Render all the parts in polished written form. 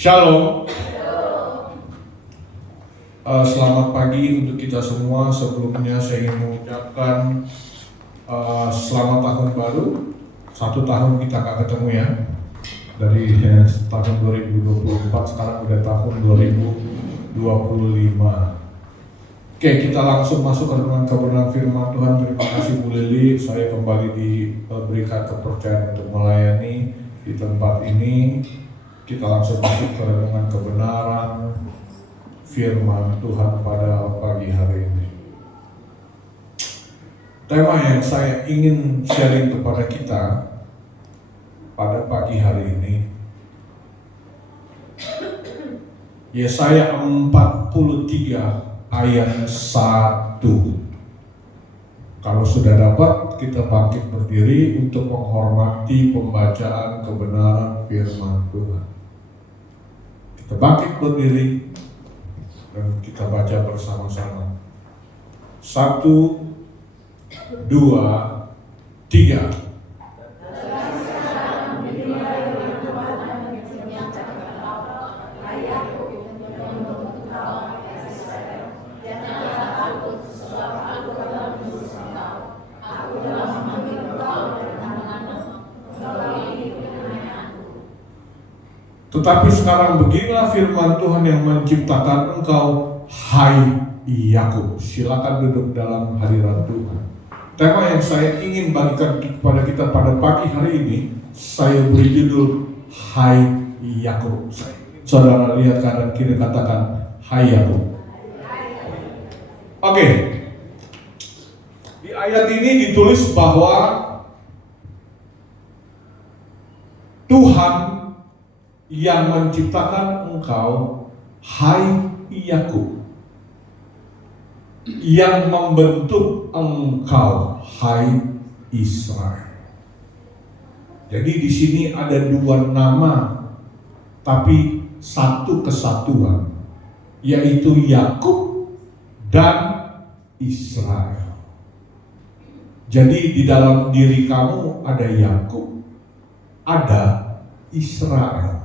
Shalom. Selamat pagi untuk kita semua. Sebelumnya saya ingin mengucapkan selamat tahun baru. 1 tahun kita gak ketemu ya. Dari tahun 2024 sekarang udah tahun 2025. Oke, kita langsung masuk ke dalam kebenaran firman Tuhan. Terima kasih Bu Lili, saya kembali diberikan kepercayaan untuk melayani di tempat ini. Kita langsung masuk ke dalam kebenaran firman Tuhan pada pagi hari ini. Tema yang saya ingin sharing kepada kita pada pagi hari ini, Yesaya 43 ayat 1. Kalau sudah dapat, kita bangkit berdiri untuk menghormati pembacaan kebenaran firman Tuhan. Kita bangkit berdiri dan kita baca bersama-sama. 1, 2, 3. Tetapi sekarang beginilah firman Tuhan yang menciptakan engkau, hai Yakub. Silakan duduk dalam hadirat Tuhan. Tema yang saya ingin bagikan kepada kita pada pagi hari ini, saya beri judul Hai Yakub. Saudara lihat kanan kiri, katakan Hai Yakub. Oke. Di ayat ini ditulis bahwa Tuhan yang menciptakan engkau, hai Yakub, yang membentuk engkau, hai Israel. Jadi di sini ada 2 nama, tapi satu kesatuan, yaitu Yakub dan Israel. Jadi di dalam diri kamu ada Yakub, ada Israel.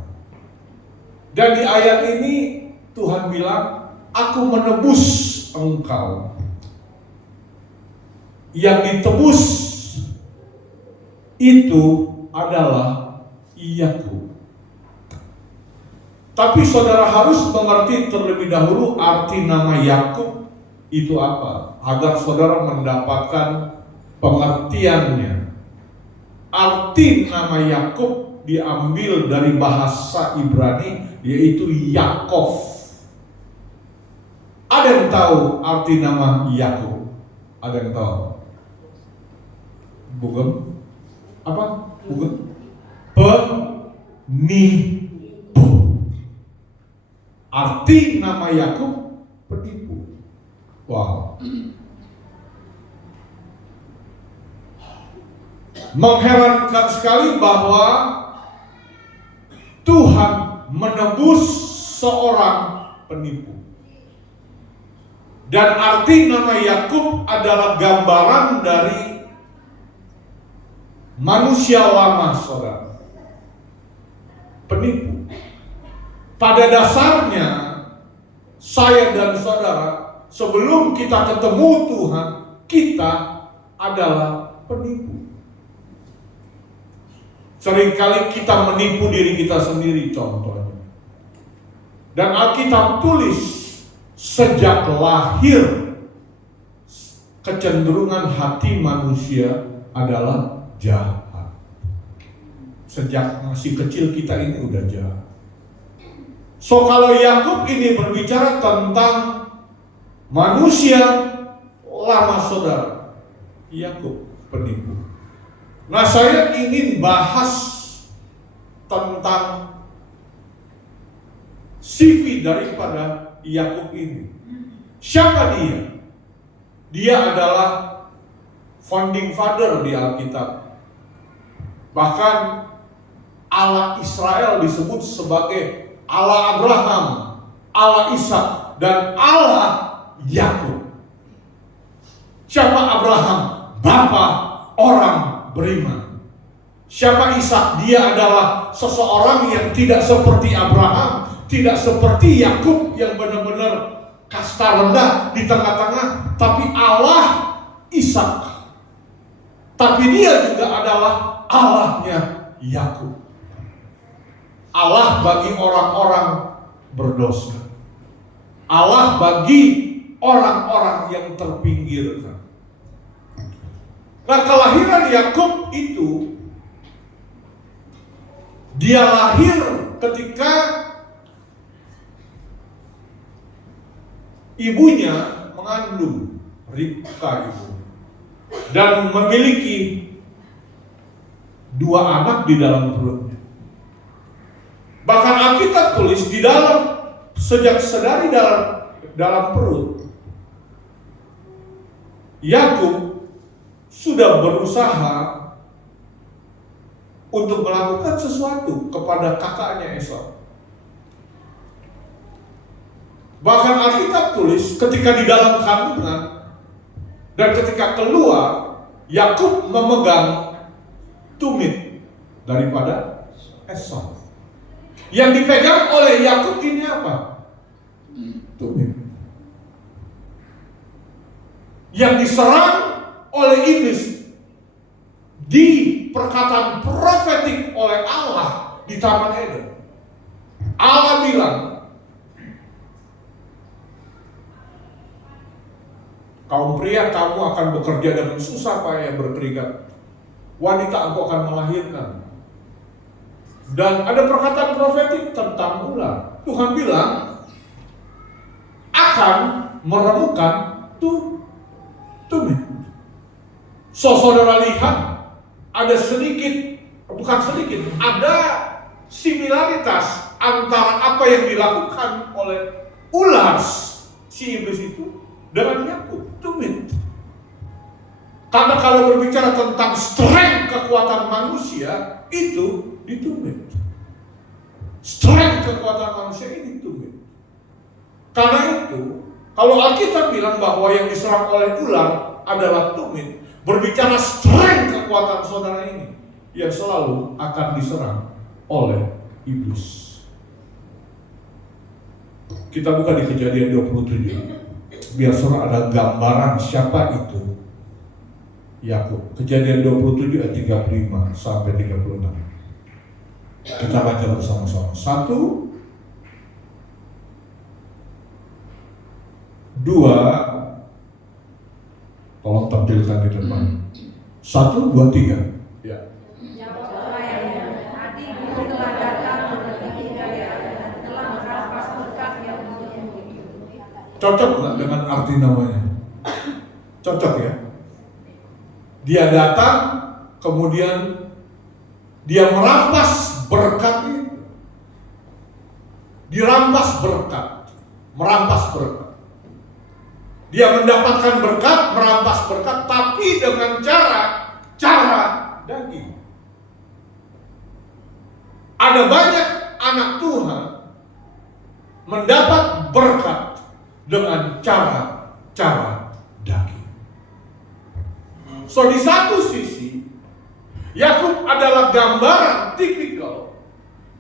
Dan di ayat ini Tuhan bilang, aku menebus engkau. Yang ditebus itu adalah Yakub. Tapi saudara harus mengerti terlebih dahulu arti nama Yakub itu apa, agar saudara mendapatkan pengertiannya. Arti nama Yakub diambil dari bahasa Ibrani, yaitu Yakov. Ada yang tahu arti nama Yakub? Ada yang tahu? Bukan? Apa? Bukan? Penipu. Arti nama Yakub penipu. Wow. Mengherankan sekali bahwa Tuhan menebus seorang penipu. Dan arti nama Yakub adalah gambaran dari manusia lama, saudara. Penipu. Pada dasarnya, saya dan saudara, sebelum kita ketemu Tuhan, kita adalah penipu. Seringkali kita menipu diri kita sendiri, contohnya. Dan Alkitab tulis, sejak lahir kecenderungan hati manusia adalah jahat. Sejak masih kecil kita ini udah jahat. So kalau Yakub ini berbicara tentang manusia lama, saudara, Yakub penipu. Nah, saya ingin bahas tentang CV daripada Yakub ini. Siapa dia? Dia adalah founding father di Alkitab. Bahkan Allah Israel disebut sebagai Allah Abraham, Allah Ishak, dan Allah Yakub. Siapa Abraham? Bapa orang beriman. Siapa Ishak? Dia adalah seseorang yang tidak seperti Abraham, tidak seperti Yakub yang benar-benar kasta rendah di tengah-tengah, tapi Allah Ishak. Tapi dia juga adalah Allahnya Yakub. Allah bagi orang-orang berdosa. Allah bagi orang-orang yang terpinggirkan. Nah, kelahiran Yakub itu, dia lahir ketika ibunya mengandung Ribka itu dan memiliki 2 anak di dalam perutnya. Bahkan Alkitab tulis di dalam sejak sedari dalam perut, Yakub sudah berusaha untuk melakukan sesuatu kepada kakaknya Esau. Bahkan Alkitab tulis ketika di dalam kandungan dan ketika keluar, Yakub memegang tumit daripada Esau. Yang dipegang oleh Yakub ini apa? Tumit. Yang diserang oleh iblis di perkataan profetik oleh Allah di Taman Eden. Allah bilang, kaum pria, kamu akan bekerja dengan susah payah berkeringat. Wanita, aku akan melahirkan. Dan ada perkataan profetik tentang ular. Tuhan bilang akan meremukkan tumit. Saudara lihat ada ada similaritas antara apa yang dilakukan oleh ular si iblis itu dengan Yakub, tumit. Karena kalau berbicara tentang strength kekuatan manusia, itu ditumit. Strength kekuatan manusia ini ditumit. Karena itu, kalau Alkitab bilang bahwa yang diserang oleh ular adalah tumit, berbicara strength kekuatan saudara ini yang selalu akan diserang oleh iblis. Kita buka di Kejadian 27. Biar saudara ada gambaran siapa itu Yakub. Kejadian 27 ayat 35 sampai 36. Kita baca bersama-sama. 1, 2, tolong tampilkan di depan. 1, 2, 3. Ya. Cocok nggak dengan arti namanya? Cocok ya. Dia datang, kemudian dia merampas berkat itu. Dirampas berkat, merampas berkat. Dia mendapatkan berkat, merampas berkat, tapi dengan cara daging. Ada banyak anak Tuhan mendapat berkat dengan cara daging. So di satu sisi, Yakub adalah gambaran tipikal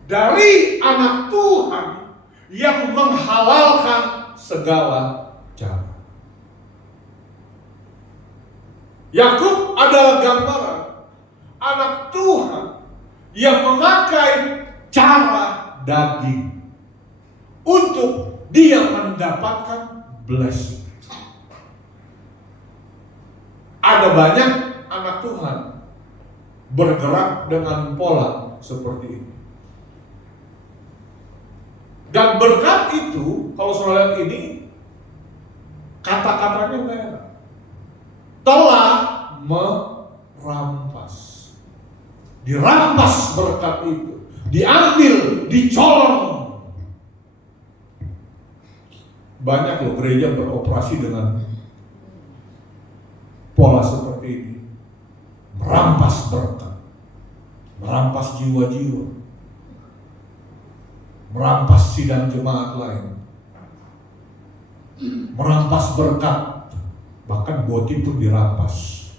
dari anak Tuhan yang menghalalkan segala cara. Yakub adalah gambaran anak Tuhan yang memakai cara daging untuk dia mendapatkan blessing. Ada banyak anak Tuhan bergerak dengan pola seperti ini. Dan berkat itu, kalau saudara lihat ini, kata-katanya merah. Telah merampas. Dirampas berkat itu. Diambil, dicolong. Banyak loh gereja beroperasi dengan pola seperti ini. Merampas berkat. Merampas jiwa-jiwa. Merampas sidang jemaat lain. Merampas berkat. Bahkan boti pun dirampas.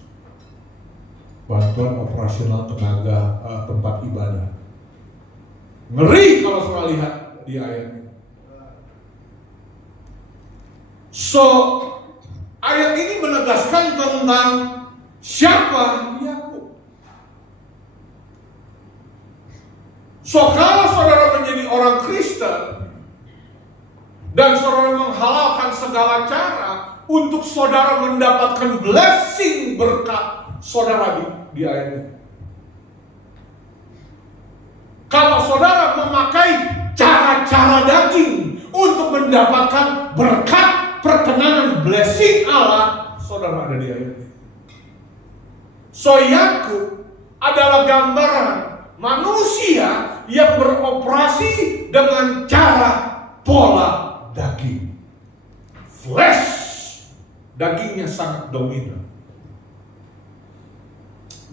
Bantuan operasional tenaga tempat ibadah. Ngeri kalau saudara lihat di ayat ini. So, ayat ini menegaskan tentang siapa Yakub. So, kalau saudara menjadi orang Kristen dan saudara menghalalkan segala cara untuk saudara mendapatkan blessing berkat saudara di ayat ini. Kalau saudara memakai cara-cara daging untuk mendapatkan berkat perkenanan blessing Allah, saudara ada di ayat ini. So, Yakub adalah gambaran manusia yang beroperasi dengan cara pola daging. Flesh, dagingnya sangat dominan.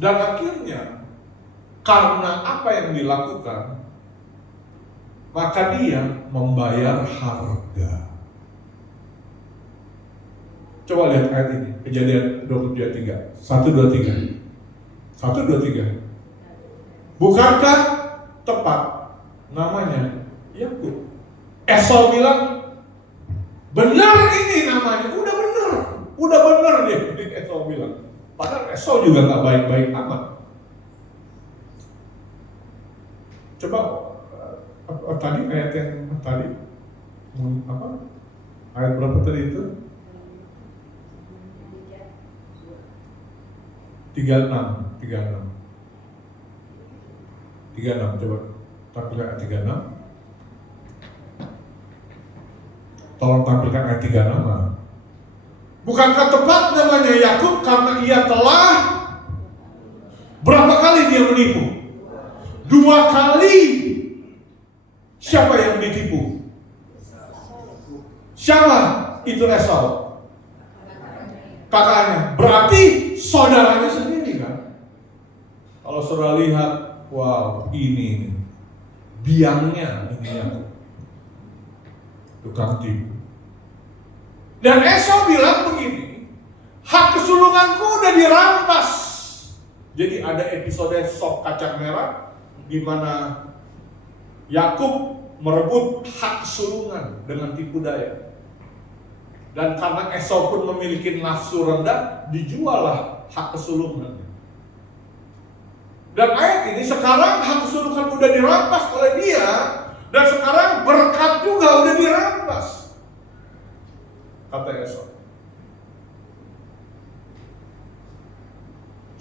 Dan akhirnya karena apa yang dilakukan, maka dia membayar harga. Coba lihat ayat ini, Kejadian 23, 1, 2, 3. 1, 2, 3. Bukankah tepat namanya Yakub? Esau bilang, benar ini namanya, udah benar dia. Esau bilang, padahal Esau juga nggak baik-baik amat. Coba tadi ayat yang tadi apa? Ayat berapa tadi itu? 36 coba tampilkan ayat 36. Tolong tampilkan ayat 36. Bukankah tepat namanya Yakub karena ia telah berapa kali dia menipu? 2 kali. Siapa yang ditipu? Siapa? Itu Esau, kakaknya. Berarti saudaranya sendiri kan? Kalau saudara lihat, wow, ini biangnya ini Yakub, tukang tipu. Dan Esau bilang begini, hak kesulunganku udah dirampas. Jadi ada episode sop kacang merah di mana Yakub merebut hak kesulungan dengan tipu daya. Dan karena Esau pun memiliki nafsu rendah, dijuallah hak kesulungan. Dan ayat ini sekarang hak kesulungan udah dirampas oleh dia, dan sekarang berkat juga udah dirampas, kata Esau.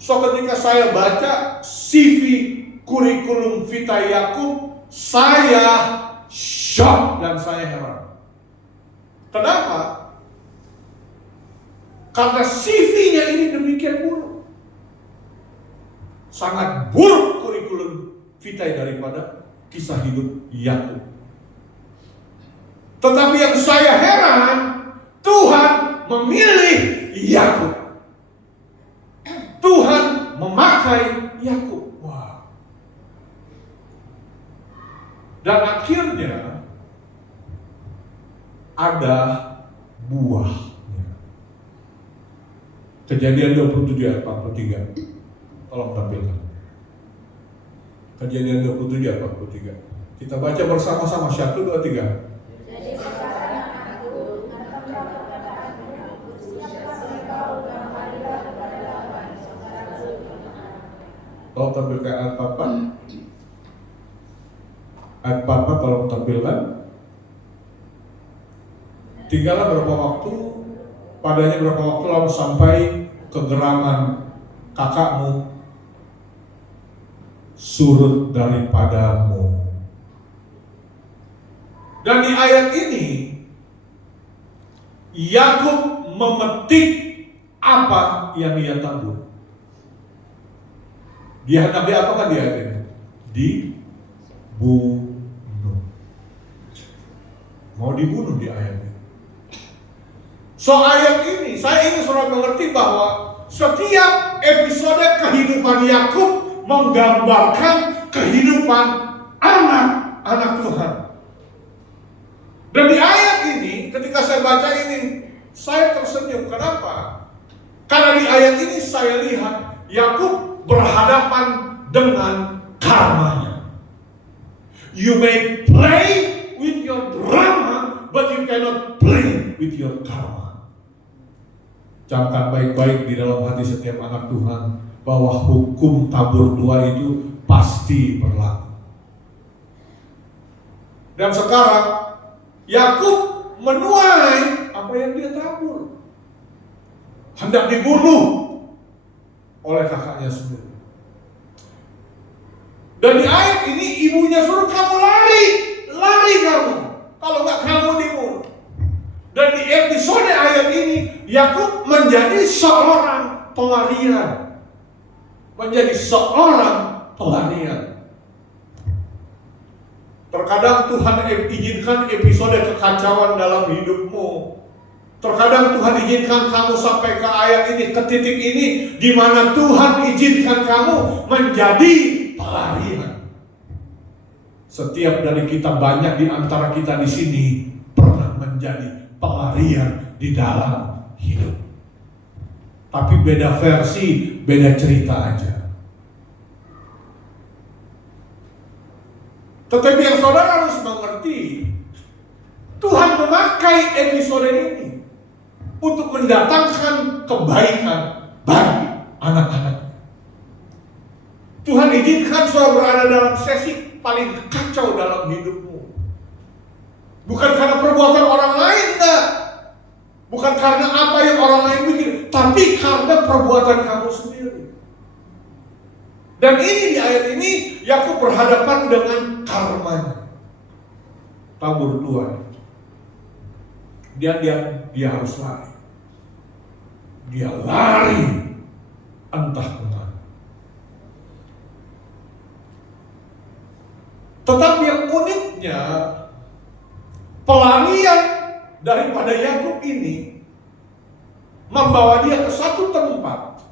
So ketika saya baca CV kurikulum vitae Yakub, saya shock dan saya heran. Kenapa? Karena CV-nya ini demikian buruk. Sangat buruk kurikulum vitae daripada kisah hidup Yakub. Tetapi yang saya heran, Tuhan memilih Yakub. Tuhan memakai Yakub. Wow. Dan akhirnya ada buahnya. Kejadian 27 ayat 43. Tolong tampilkan. Kejadian 27 ayat 43. Kita baca bersama-sama. 1, 2, 3. Tolong tampilkan ayat 4. Ayat 4 tolong tampilkan. Tinggallah berapa waktu, padanya berapa waktu lalu sampai kegeraman kakakmu surut daripadamu. Dan di ayat ini Yakub memetik apa yang dia tabur. Dia hendak diapakan di ayat ini? Dibunuh. Mau dibunuh di ayat ini. So ayat ini saya ingin saudara mengerti bahwa setiap episode kehidupan Yakub menggambarkan kehidupan anak-anak Tuhan. Dan di ayat ini, ketika saya baca ini, saya tersenyum. Kenapa? Karena di ayat ini saya lihat Yakub berhadapan dengan karmanya. You may play with your drama, but you cannot play with your karma. Camkan baik-baik di dalam hati setiap anak Tuhan bahwa hukum tabur tuai itu pasti berlaku. Dan sekarang Yakub menuai apa yang dia tabur. Hendak dibunuh oleh kakaknya sendiri. Dan di ayat ini ibunya suruh kamu lari kamu. Kalau nggak kamu dibunuh. Dan di episode ayat ini Yakub menjadi seorang pelarian. Terkadang Tuhan izinkan episode kekacauan dalam hidupmu. Terkadang Tuhan izinkan kamu sampai ke ayat ini, ke titik ini, di mana Tuhan izinkan kamu menjadi pelarian. Setiap dari kita, banyak di antara kita di sini pernah menjadi pelarian di dalam hidup. Tapi beda versi, beda cerita aja. Tetapi yang saudara harus mengerti, Tuhan memakai episode ini untuk mendatangkan kebaikan bagi anak-anak. Tuhan izinkan saudara berada dalam sesi paling kacau dalam hidupmu. Bukan karena perbuatan orang lain, enggak. Bukan karena apa yang orang lain bikin, tapi karena perbuatan kamu sendiri. Dan ini di ayat ini Yakub berhadapan dengan karmanya. Tabur tuai. Dia harus lari. Dia lari entah kemana. Tetapi yang uniknya, pelarian daripada Yakub ini membawa dia ke satu tempat.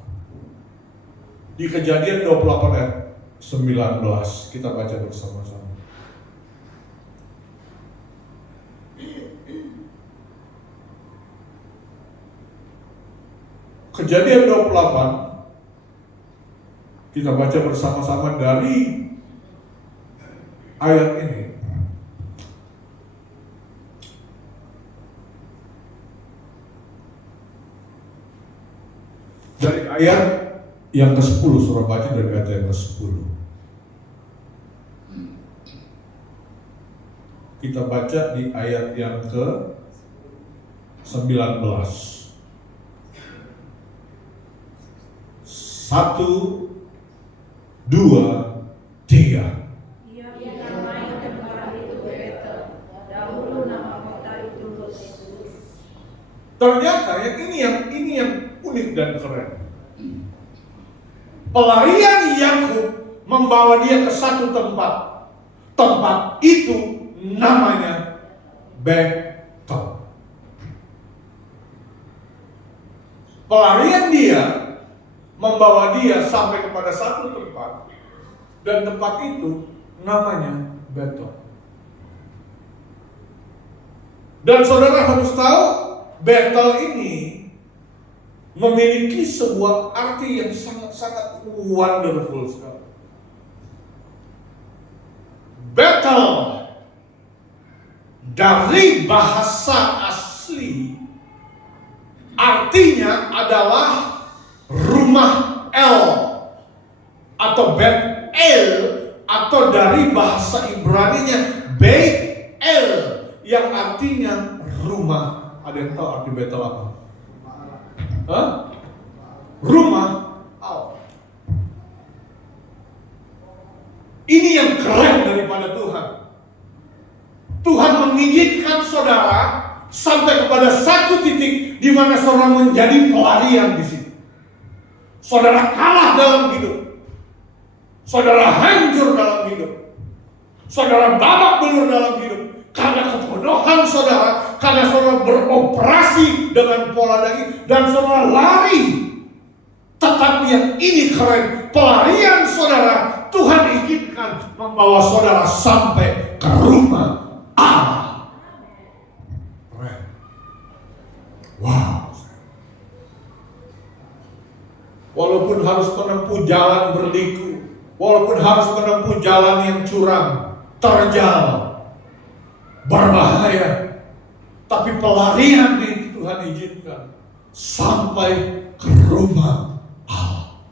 Di Kejadian 28 ayat 19 kita baca bersama-sama. Kejadian 28 kita baca bersama-sama dari ayat ini. Dari ayat yang ke-10, surah baca dari ayat yang ke-10. Kita baca di ayat yang ke-19. 1, 2, 3. Ternyata yang ini yang unik dan keren. Pelarian Yakub membawa dia ke satu tempat. Tempat itu namanya Betel. Pelarian dia membawa dia sampai kepada satu tempat, dan tempat itu namanya Betel. Dan saudara harus tahu, Betel ini memiliki sebuah arti yang sangat-sangat wonderful sekali. Betel dari bahasa asli artinya adalah rumah El atau Bet El, atau dari bahasa Ibraninya Beit El yang artinya rumah. Ada yang tahu arti Betel apa? Rumah Allah. Ini yang keren daripada Tuhan. Tuhan mengizinkan saudara sampai kepada satu titik di mana saudara menjadi pelarian di situ. Saudara kalah dalam hidup. Saudara hancur dalam hidup. Saudara babak belur dalam hidup. Karena kebodohan saudara, karena saudara beroperasi dengan pola daging dan saudara lari. Tetapi yang ini keren, pelarian saudara Tuhan izinkan membawa saudara sampai ke rumah Allah. Keren. Wow. Walaupun harus menempuh jalan berliku, walaupun harus menempuh jalan yang curam, terjal, berbahaya. Tapi pelarian ini Tuhan izinkan sampai ke rumah Allah.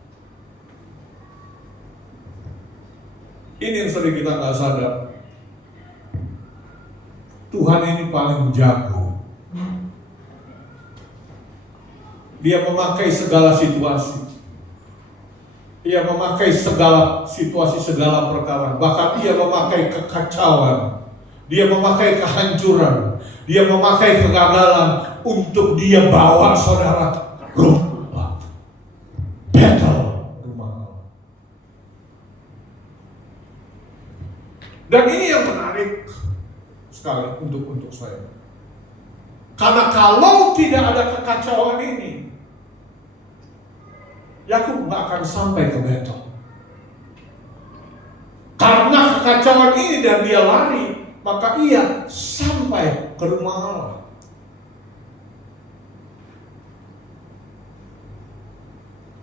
Ini yang sering kita nggak sadar. Tuhan ini paling jago. Dia memakai segala situasi. Dia memakai segala situasi, segala perkara. Bahkan dia memakai kekacauan. Dia memakai kehancuran. Dia memakai kegagalan untuk dia bawa saudara ke rumah battle, rumah Allah. Dan ini yang menarik sekali untuk saya. Karena kalau tidak ada kekacauan ini, Yakub nggak akan sampai ke Betel. Karena kekacauan ini dan dia lari, maka ia sampai ke rumah Allah.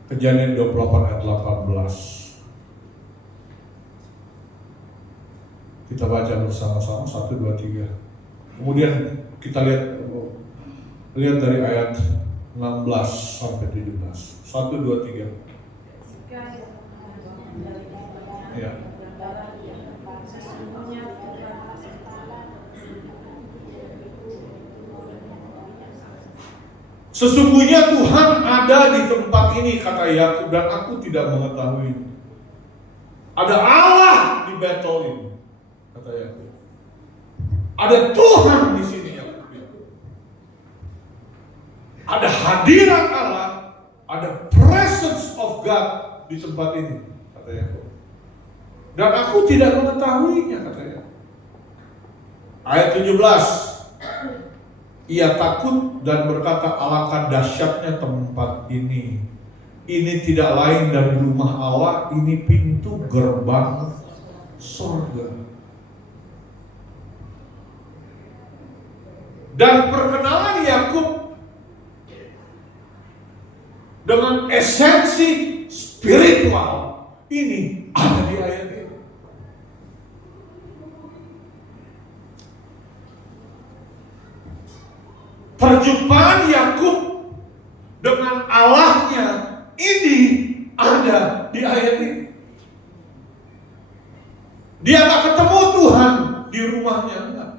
Kejadian 28 ayat 18. Kita baca bersama-sama 1, 2, 3. Kemudian kita lihat dari ayat 16 sampai 17. 1, 2, 3. Ya. Sesungguhnya Tuhan ada di tempat ini, kata Yakub, dan aku tidak mengetahui. Ada Allah di Betel ini, kata Yakub. Ada Tuhan di sini, Yakub. Ada hadirat Allah, ada presence of God di tempat ini, kata Yakub. Dan aku tidak mengetahuinya, kata Yakub. Ayat 17. Ia takut dan berkata, alangkah dahsyatnya tempat ini. Ini tidak lain dari rumah Allah, ini pintu gerbang surga. Dan perkenalan Yakub dengan esensi spiritual ini ada di ayat ini. Perjumpaan Yakub dengan Allahnya ini ada di ayat ini. Dia nggak ketemu Tuhan di rumahnya, enggak.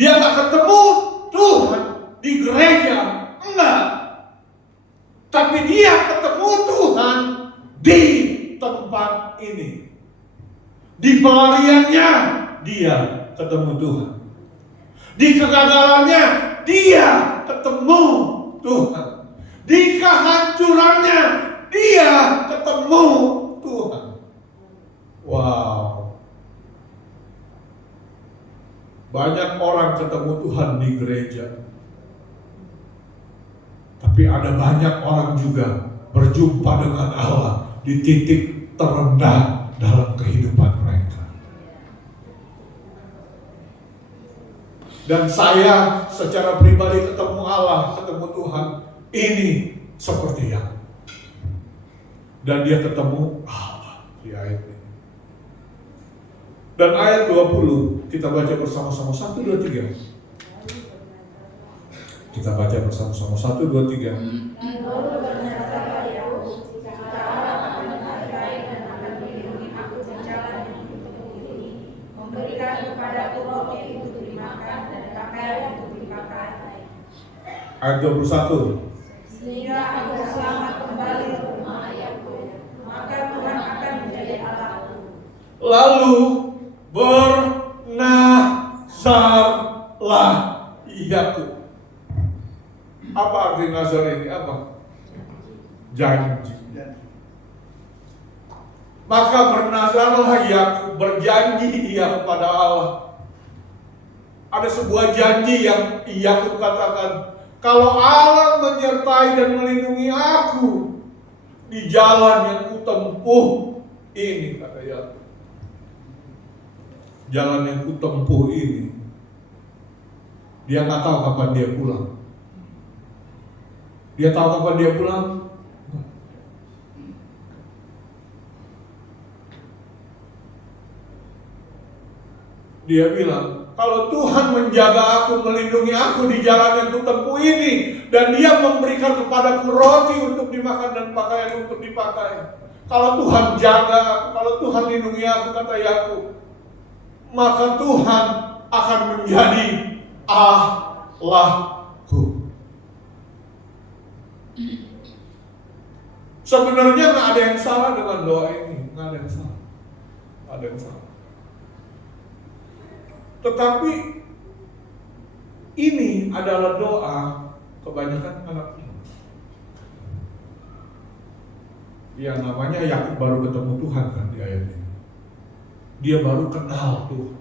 Dia nggak ketemu Tuhan di gereja, enggak. Tapi dia ketemu Tuhan di tempat ini. Di pelariannya dia ketemu Tuhan. Di kegagalannya dia ketemu Tuhan. Di kehancurannya dia ketemu Tuhan. Wow. Banyak orang ketemu Tuhan di gereja. Tapi ada banyak orang juga berjumpa dengan Allah di titik terendah dalam kehidupan mereka. Dan saya secara pribadi ketemu Allah, ketemu Tuhan, ini seperti yang. Dan dia ketemu Allah di ayat ini. Dan ayat 20 kita baca bersama-sama 1, 2, 3. Kita baca bersama-sama 1, 2, 3. Memberikan kepadaku roti untuk dimakan dan pakaian untuk dipakai. Ayat 21. Sehingga aku selamat kembali ke rumah ayahku, maka Tuhan akan menjadi Allahku. Lalu bernazarlah Yakub. Apa arti nazar ini? Apa? Janji. Maka bernazarlah Yakub, berjanji ia kepada Allah. Ada sebuah janji yang Yakub katakan, kalau Allah menyertai dan melindungi aku di jalan yang kutempuh ini, kata Yakub. Jalan yang kutempuh ini, dia nggak tahu kapan dia pulang. Dia tahu kapan dia pulang? Dia bilang, kalau Tuhan menjaga aku, melindungi aku di jalan yang kutempuh ini, dan Dia memberikan kepadaku roti untuk dimakan dan pakaian untuk dipakai. Kalau Tuhan jaga aku, kalau Tuhan lindungi aku, kata Yakub, maka Tuhan akan menjadi Allahku. Sebenarnya nggak ada yang salah dengan doa ini, nggak ada yang salah, nggak ada yang salah. Tetapi ini adalah doa kebanyakan anak Tuhan. Yang namanya Yakub baru ketemu Tuhan kan di ayat ini. Dia baru kenal Tuhan.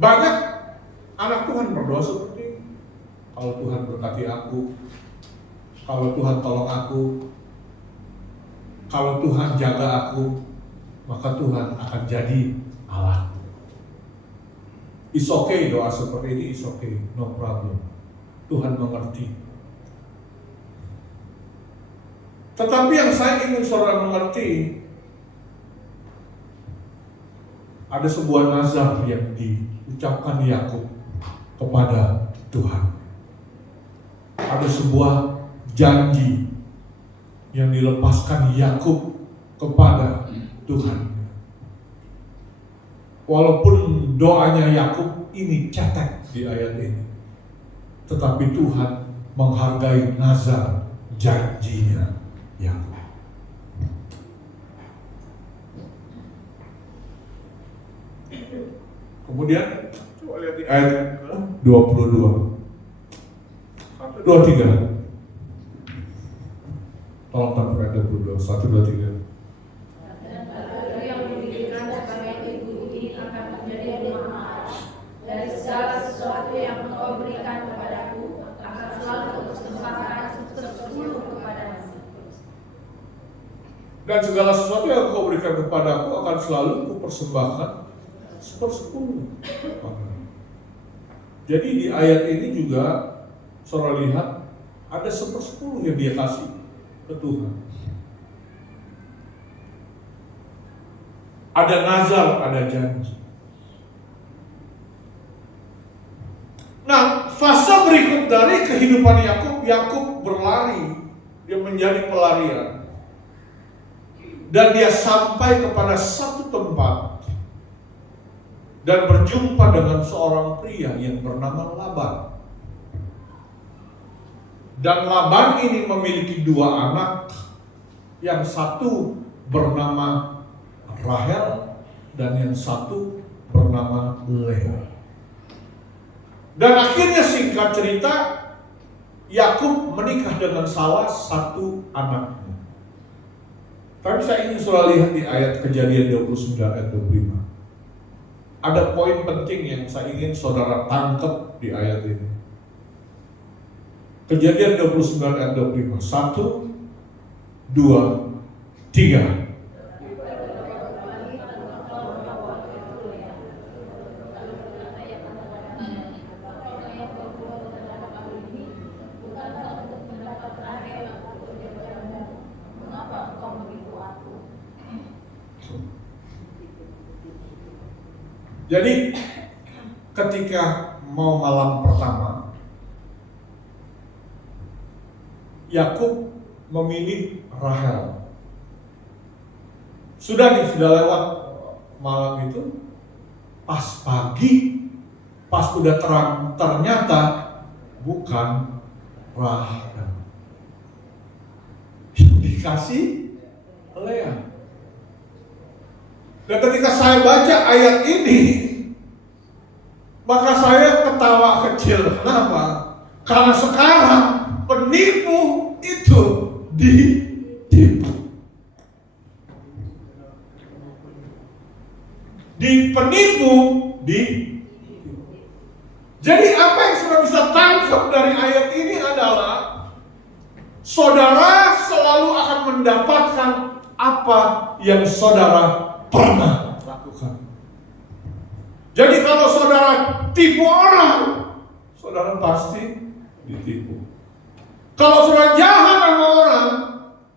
Banyak anak Tuhan berdoa seperti ini. Kalau Tuhan berkati aku, kalau Tuhan tolong aku, kalau Tuhan jaga aku, maka Tuhan akan jadi Allah. It's okay doa seperti ini, it's okay, no problem. Tuhan mengerti. Tetapi yang saya ingin saudara mengerti, ada sebuah nazar yang diucapkan Yakub kepada Tuhan. Ada sebuah janji yang dilepaskan Yakub kepada Tuhan. Walaupun doanya Yakub ini cetek di ayat ini, tetapi Tuhan menghargai nazar janjinya Yakub. Kemudian coba lihat di ayat 22. 1, 2, 3. Tolong tampil ayat 22. 1, 2, 3. Dan segala sesuatu yang kau berikan kepadaku akan selalu kupersembahkan 1/10. Jadi di ayat ini juga saudara lihat ada 1/10 yang dia kasih ke Tuhan. Ada nazar, ada janji. Nah, fase berikut dari kehidupan Yakub berlari, dia menjadi pelarian. Dan dia sampai kepada satu tempat dan berjumpa dengan seorang pria yang bernama Laban. Dan Laban ini memiliki 2 anak, yang satu bernama Rahel dan yang satu bernama Lea. Dan akhirnya singkat cerita, Yakub menikah dengan salah satu anaknya. Tapi saya ingin saudara lihat di ayat Kejadian 29 ayat 25. Ada poin penting yang saya ingin saudara tangkap di ayat ini. Kejadian 29 ayat 25. 1, 2, 3. Jadi ketika mau malam pertama, Yakub memilih Rahel. Sudah lewat malam itu, pas pagi, pas udah terang, ternyata bukan Rahel. Dikasih Lea. Dan ketika saya baca ayat ini, maka saya ketawa kecil. Kenapa? Karena sekarang penipu itu ditipu. Jadi apa yang saudara bisa tangkap dari ayat ini adalah saudara selalu akan mendapatkan apa yang saudara pernah lakukan. Jadi kalau saudara tipu orang, saudara pasti ditipu. Kalau saudara jahat sama orang,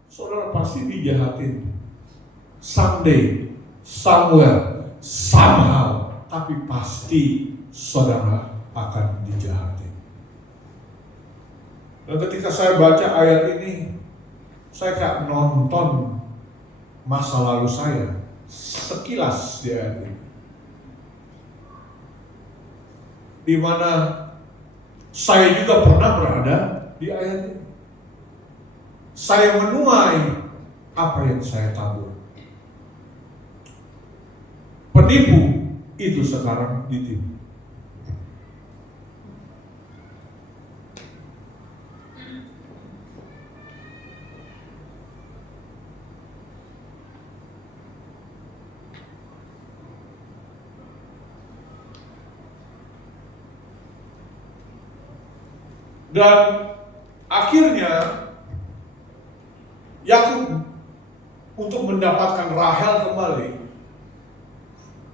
saudara pasti dijahatin. Someday, somewhere, somehow, tapi pasti saudara akan dijahati. Dan ketika saya baca ayat ini, saya kayak nonton masa lalu saya sekilas di ayat ini, di mana saya juga pernah berada di ayat ini. Saya menuai apa yang saya tabur. Penipu itu sekarang ditipu. Dan akhirnya Yakub untuk mendapatkan Rahel kembali,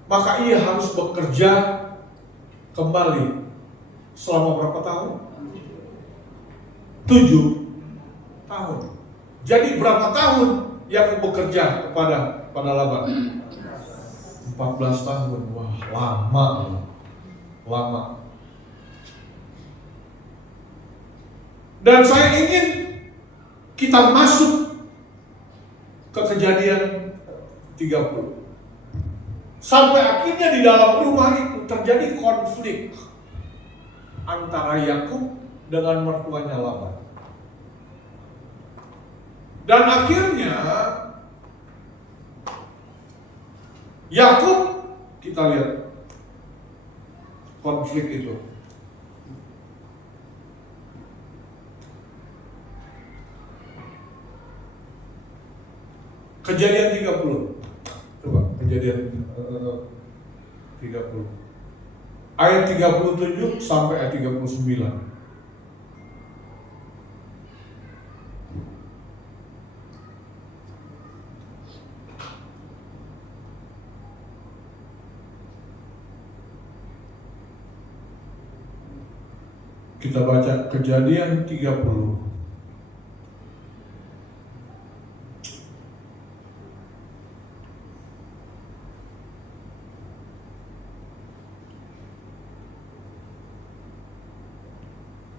maka ia harus bekerja kembali selama berapa tahun? 7 tahun. Jadi berapa tahun Yakub bekerja kepada Laban? 14 tahun. Wah, lama. Dan saya ingin kita masuk ke Kejadian 30. Sampai akhirnya di dalam rumah itu terjadi konflik antara Yakub dengan mertuanya Laban. Dan akhirnya Yakub, kita lihat konflik itu. Kejadian 30. Coba Kejadian 30. Ayat 37 sampai ayat 39. Kita baca Kejadian 30.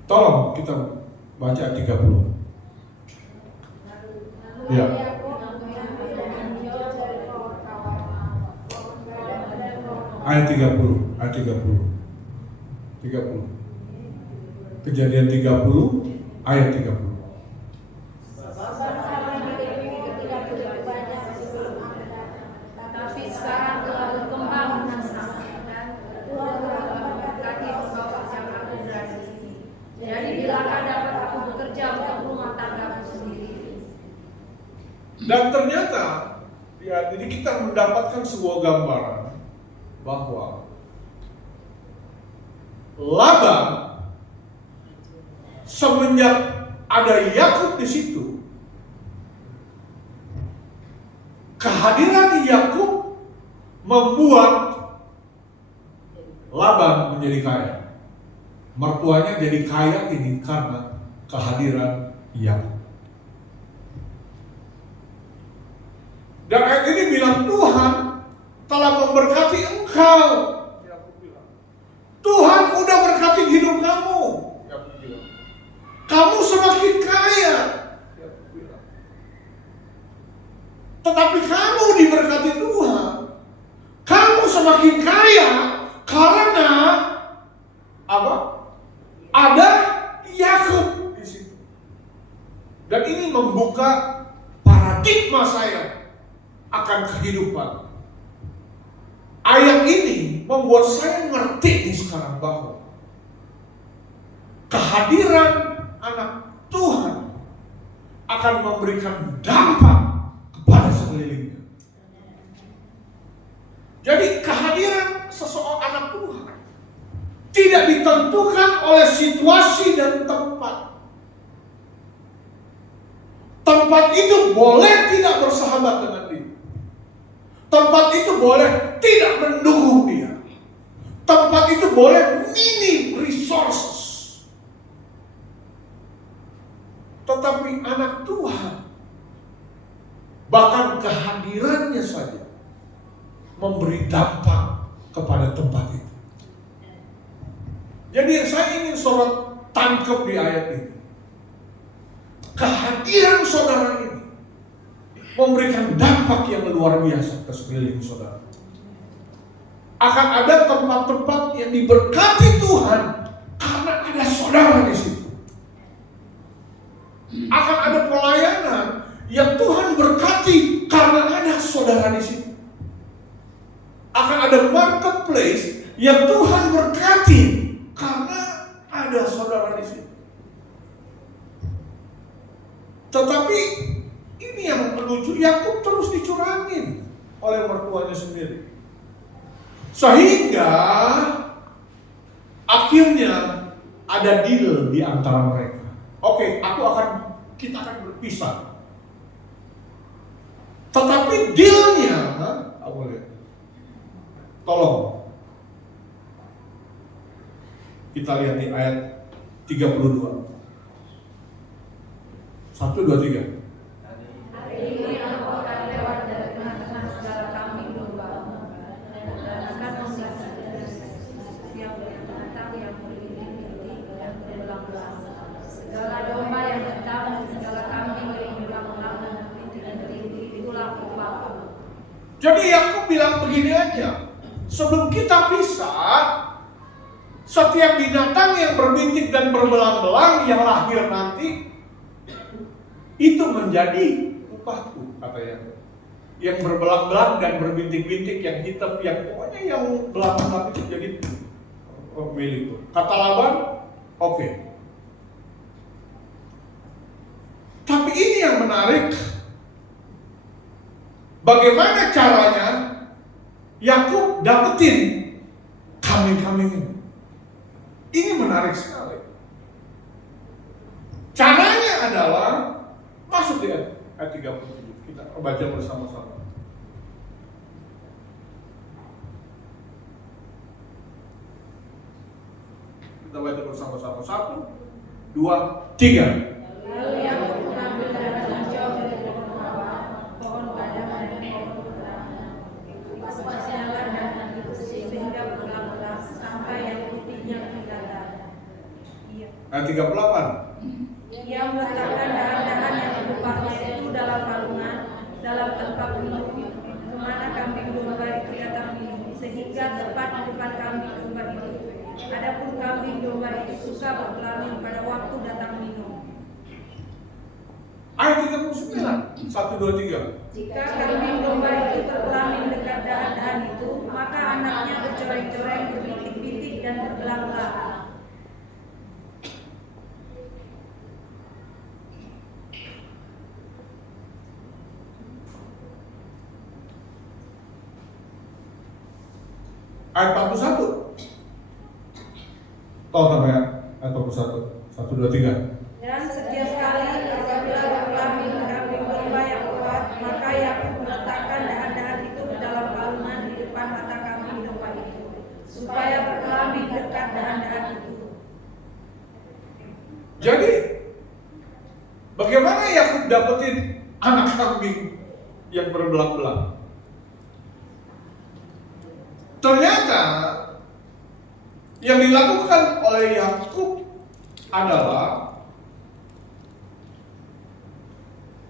Tolong kita baca 30. Ya. Ayat 30, ayat 30. 30. Kejadian 30 ayat 30. Tapi sekarang telah berkembang dengan sangat dan Tuhan telah memberkati engkau sejak aku berada di sini. Jadi bilakah dapat aku bekerja untuk rumah tanggaku sendiri? Dan ternyata ya, jadi kita mendapatkan sebuah gambaran bahwa Laban semenjak ada Yakub di situ, kehadiran Yakub membuat Laban menjadi kaya. Mertuanya jadi kaya ini karena kehadiran Yakub. Dan ayat ini bilang Tuhan telah memberkati engkau. Tuhan udah berkati hidup kamu. Kamu semakin kaya. Tetapi kamu diberkati Tuhan. Kamu semakin kaya karena apa? Ada Yakub di situ. Dan ini membuka paradigma saya akan kehidupan. Ayat ini membuat saya ngerti sekarang bahwa kehadiran anak Tuhan akan memberikan dampak kepada sekelilingnya. Jadi kehadiran seseorang anak Tuhan tidak ditentukan oleh situasi dan tempat. Tempat itu boleh tidak bersahabat dengan dia. Tempat itu boleh tidak mendukung dia. Tempat itu boleh minim resources. Tetapi anak Tuhan, bahkan kehadirannya saja memberi dampak kepada tempat itu. Jadi yang saya ingin saudara tangkap di ayat ini, kehadiran saudara ini memberikan dampak yang luar biasa ke sekeliling saudara. Akan ada tempat-tempat yang diberkati Tuhan karena ada saudara di situ. Akan ada pelayanan yang Tuhan berkati karena ada saudara di situ. Akan ada marketplace yang Tuhan berkati karena ada saudara di situ. Tetapi ini yang lucu, Yakub terus dicurangin oleh mertuanya sendiri. Sehingga akhirnya ada deal di antara mereka. Oke, kita akan berpisah. Tetapi dealnya, tolong kita lihat di ayat 32. 1, 2, 3. Hari ini aku akan lewat dari tengah-tengah segala kambing domba dan akan membersihkan setiap binatang yang beriring-iring dan berbelang-belang. Segala domba yang hitam dan segala kambing yang berbelang-belang dan beriring-iring itulah upahku. Jadi Yakub bilang begini aja, sebelum kita pisah, setiap binatang yang berbintik dan berbelang-belang yang lahir nanti itu menjadi upahku, kata Yakub. Yang berbelang-belang dan berbintik-bintik, yang hitam, yang pokoknya yang belang-belang itu jadi milikku. Kata Laban, oke. Tapi ini yang menarik. Bagaimana caranya Yakub dapetin kambing-kambing ini? Ini menarik sekali. Caranya adalah masuk di ayat 37. Kita baca bersama-sama. Kita baca bersama-sama. 1, 2, 3. Lalu Yakub mengambil darah hijau dari pohon padang dan pohon perangan. Dipasangkan darah itu sehingga berbelang-belang sampai yang putihnya kelihatan. Ayat 38. Ia meletakkan dahan-dahan yang berupahnya itu dalam palungan, dalam tempat minum, kemana kambing domba itu datang minum, sehingga tepat di depan kambing domba itu. Adapun kambing domba itu suka berkelamin pada waktu datang minum. Ayat 39. 1, 2, 3. Jika kambing domba itu berkelamin dekat dahan-dahan itu, maka anaknya bercoreng-coreng, berbintik-bintik dan berbelang-belang. Ayat 41. Tahu namanya ayat 41. 1, 2, 3. Dan setiap kali apabila berkelamin kambing domba yang kuat, maka Yakub meletakkan dahan-dahan itu ke dalam palungan di depan mata kambing domba itu, supaya berkelamin dekat dahan-dahan itu. Jadi bagaimana Yakub dapetin anak kambing yang berbelang-belang? Ternyata yang dilakukan oleh Yakub adalah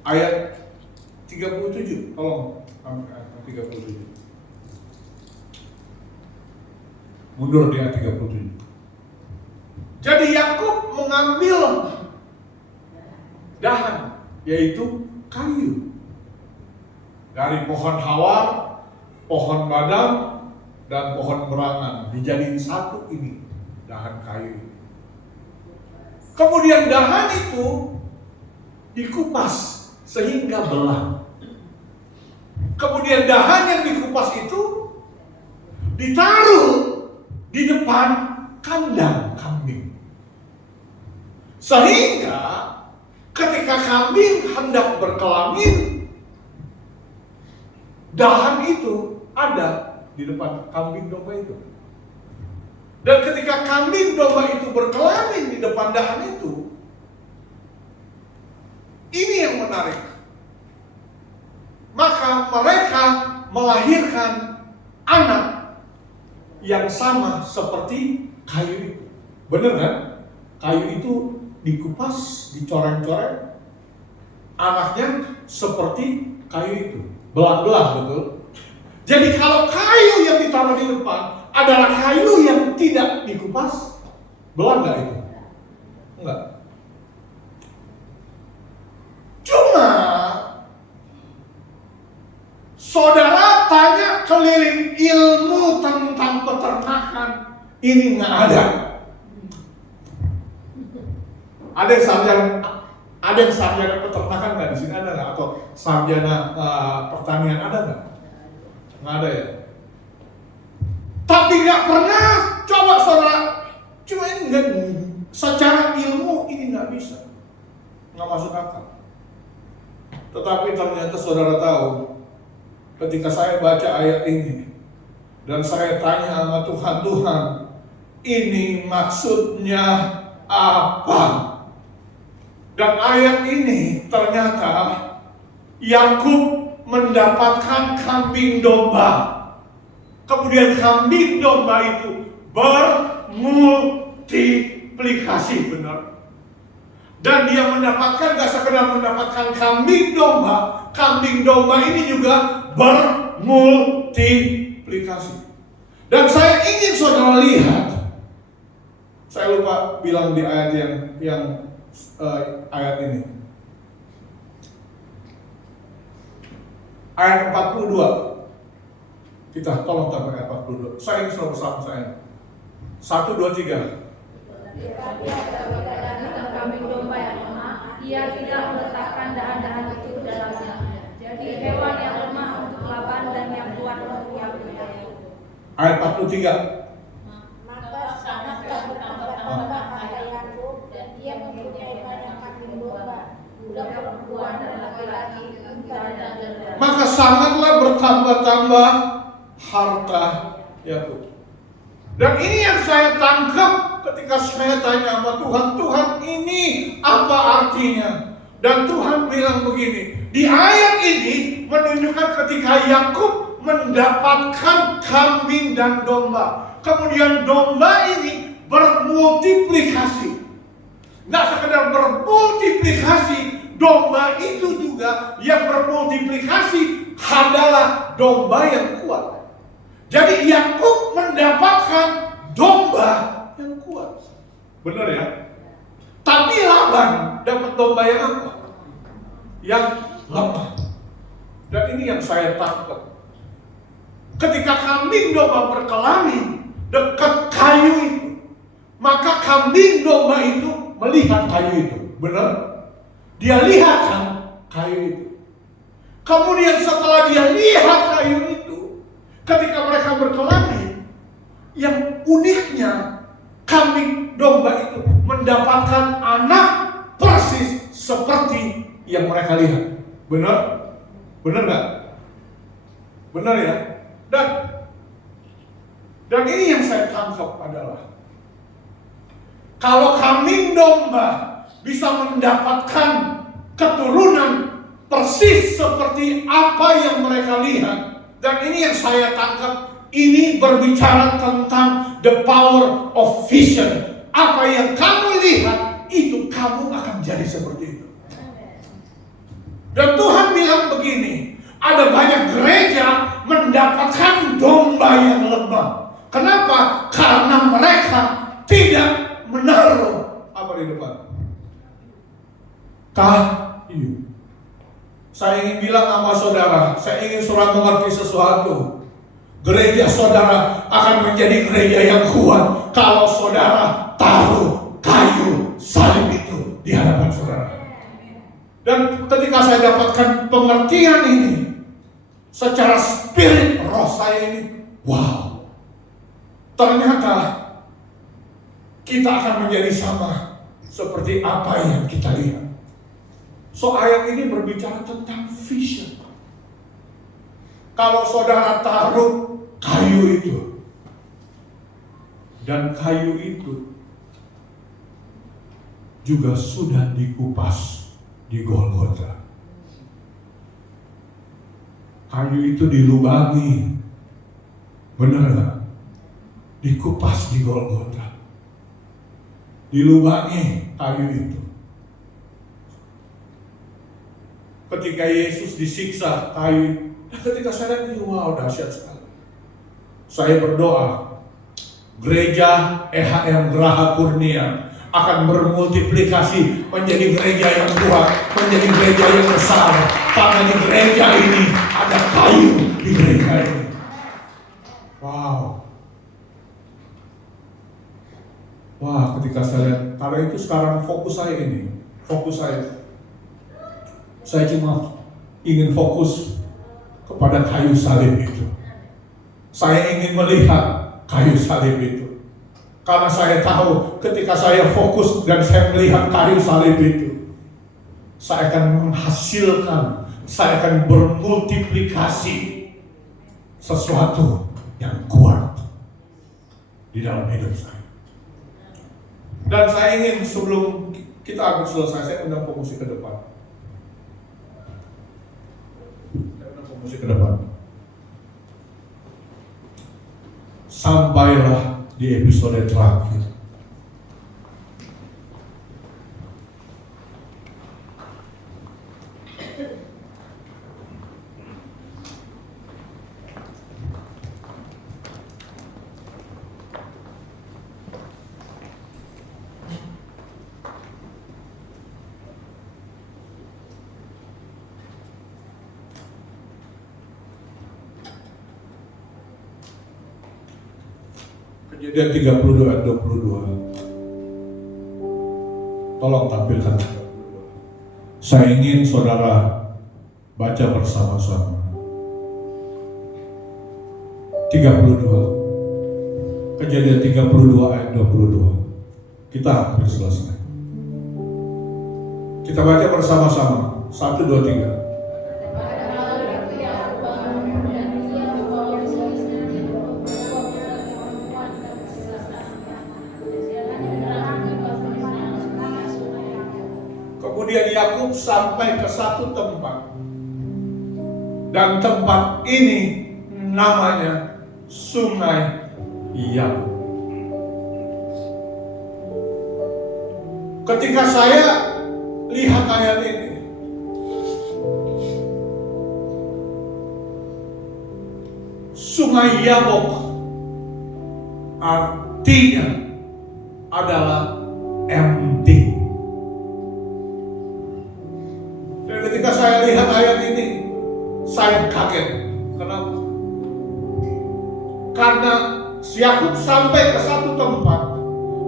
ayat 37. Tolong ayat 37. Mundur di ayat 37. Jadi Yakub mengambil dahan, yaitu kayu, dari pohon hawar, pohon badam, dan pohon berangan, dijadiin satu ini, dahan kayu. Kemudian dahan itu dikupas sehingga belang. Kemudian dahan yang dikupas itu ditaruh di depan kandang kambing. Sehingga ketika kambing hendak berkelamin, dahan itu ada di depan kambing domba itu. Dan ketika kambing domba itu berkelamin di depan dahan itu, ini yang menarik. Maka mereka melahirkan yang sama seperti kayu itu. Bener kan? Kayu itu dikupas, dicoreng-coreng, anaknya seperti kayu itu, belang-belang, betul? Jadi kalau kayu yang ditaruh di depan adalah kayu yang tidak dikupas, belang nggak itu? Enggak. Cuma saudara tanya keliling ilmu tentang peternakan, ini nggak ada. Ada yang sarjana peternakan nggak di sini, ada nggak? Atau sarjana pertanian ada nggak? Nggak ada ya. Tapi nggak pernah coba saudara. Cuma ini nggak, secara ilmu ini nggak bisa, nggak masuk akal. Tetapi ternyata saudara tahu, ketika saya baca ayat ini dan saya tanya sama Tuhan, Tuhan, ini maksudnya apa? Dan ayat ini ternyata Yakub mendapatkan kambing domba. Kemudian kambing domba itu bermultiplikasi, benar. Dan dia mendapatkan, gak sekedar mendapatkan kambing domba ini juga bermultiplikasi. Dan saya ingin saudara lihat, saya lupa bilang di ayat yang ayat ini. Ayat 42. Kita tolong tambah ayat 42. Saya ingin selalu bersama saya. 1, 2, 3. Tentang kambing domba yang lemah, ia tidak meletakkan dahan-dahan itu dalamnya. Jadi hewan yang lemah untuk Laban dan yang kuat untuk Yakub. Ayat 43. Maka sangatlah bertambah-tambah pada Yakub dan dia mempunyai banyak kambing domba, budak perempuan dan laki-laki, unta dan domba. Maka sangatlah bertambah-tambah harta Yakub. Dan ini yang saya tangkap ketika saya tanya sama Tuhan, Tuhan ini apa artinya? Dan Tuhan bilang begini, di ayat ini menunjukkan ketika Yakub mendapatkan kambing dan domba. Kemudian domba ini bermultiplikasi. Nggak sekedar bermultiplikasi, domba itu juga yang bermultiplikasi adalah domba yang kuat. Jadi Yakub mendapatkan domba yang kuat. Benar ya? Tapi Laban dapat domba yang apa? Yang lemah. Dan ini yang saya tangkap. Ketika kambing domba berkelahi dekat kayu itu, maka kambing domba itu melihat kayu itu. Benar? Dia lihat kan kayu itu. Kemudian setelah dia lihat kayu itu, ketika mereka berkelahi, yang uniknya kambing domba itu mendapatkan anak persis seperti yang mereka lihat. Benar? Benar nggak? Benar ya? Dan ini yang saya tangkap adalah, kalau kambing domba bisa mendapatkan keturunan persis seperti apa yang mereka lihat, dan ini yang saya tangkap, ini berbicara tentang the power of vision. Apa yang kamu lihat, itu kamu akan jadi seperti itu. Dan Tuhan bilang begini, ada banyak gereja mendapatkan domba yang lemah. Kenapa? Karena mereka tidak menaruh apa di depan? Kayu. Saya ingin bilang sama saudara, saya ingin saudara mengerti sesuatu. Gereja saudara akan menjadi gereja yang kuat kalau saudara taruh kayu salib itu di hadapan saudara. Dan ketika saya dapatkan pengertian ini, secara spirit roh saya ini, wow, ternyata kita akan menjadi sama seperti apa yang kita lihat. So ayat ini berbicara tentang vision. Kalau saudara taruh kayu itu, dan kayu itu juga sudah dikupas di Golgota. Kayu itu dilubangi, benar nggak? dikupas di Golgota, dilubangi kayu itu. Ketika Yesus disiksa kayu, ketika saya lihat, wow, dahsyat sekali. Saya berdoa, gereja EHM Geraha Kurnia akan bermultiplikasi menjadi gereja yang kuat, menjadi gereja yang besar. Karena di gereja ini ada kayu di gereja ini. Wow. Wah, ketika saya lihat, karena itu sekarang fokus saya ini, saya cuma ingin fokus kepada kayu salib itu. Saya ingin melihat kayu salib itu. Karena saya tahu ketika saya fokus dan saya melihat kayu salib itu, saya akan menghasilkan, saya akan bermultiplikasi sesuatu yang kuat di dalam hidup saya. Dan saya ingin sebelum kita akan selesai, saya undang fokus ke depan. Sampailah di episode terakhir. Kejadian 32 ayat 22. Tolong tampilkan 32. Saya ingin saudara baca bersama-sama. 32. Kejadian 32 ayat 22. Kita hampir selesai. Kita baca bersama-sama. 1, 2, 3. Kemudian Yakub sampai ke satu tempat, dan tempat ini namanya Sungai Yakub. Ketika saya lihat ayat ini, Sungai Yakub artinya adalah empty. Ketika saya lihat ayat ini, saya kaget. Kenapa? Karena Yakub sampai ke satu tempat,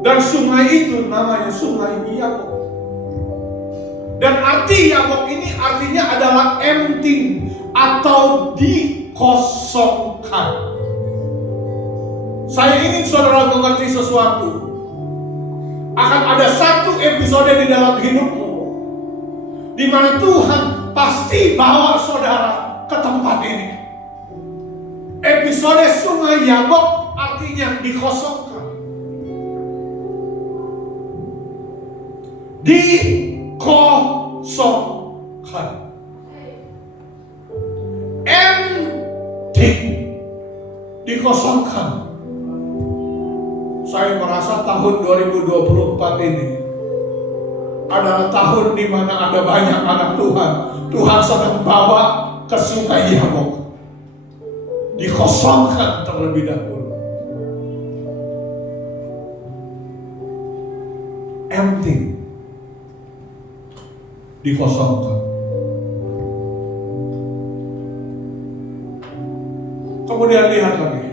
dan sungai itu namanya Sungai Yakub. Dan arti Yakub ini artinya adalah empty atau dikosongkan. Saya ingin saudara mengerti sesuatu. Akan ada satu episode di dalam hidupmu di mana Tuhan pasti bawa saudara ke tempat ini. Episode Sungai Yakub artinya dikosongkan, dikosongkan, empty, dikosongkan. Saya merasa tahun 2024 ini adalah tahun di mana ada banyak anak Tuhan. Tuhan sedang bawa ke Sungai Yakub, dikosongkan terlebih dahulu. Empty, dikosongkan. Kemudian lihat lagi.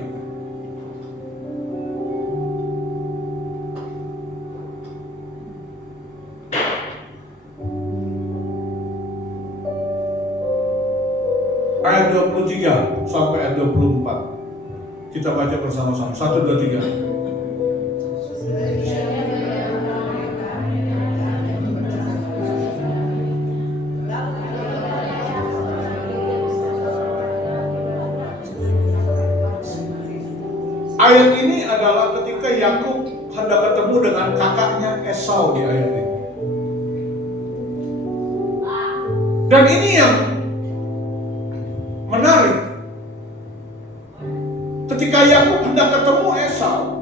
Ayat 23 sampai ayat 24. Kita baca bersama-sama. 1, 2, 3. Ayat ini adalah ketika Yakub hendak ketemu dengan kakaknya Esau di ayat ini. Dan ini yang menarik. Ketika Yakub hendak ketemu Esau,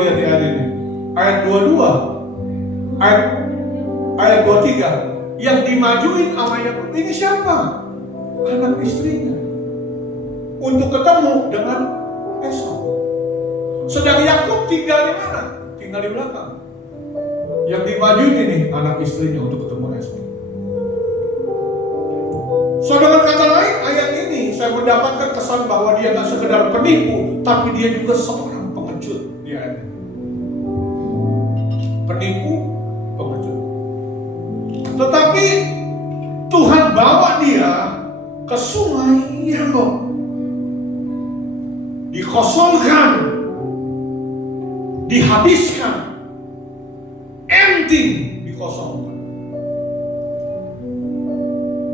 Coba lihat di ayat ini. Ayat 22. Ayat 23. Yang dimajuin sama Yakub ini siapa? Anak istrinya. Untuk ketemu dengan Esau. Sedang Yakub tinggal di mana? Tinggal di belakang. Yang dimajuin ini anak istrinya untuk ketemu Esau. So dengan kata lain, ayat ini saya mendapatkan kesan bahwa dia tak sekedar penipu, tapi dia juga seorang pengecut di ayat ini. Penipu, pengecut. Tetapi Tuhan bawa dia ke sungai Yabok, dikosongkan, dihabiskan, empty, dikosongkan.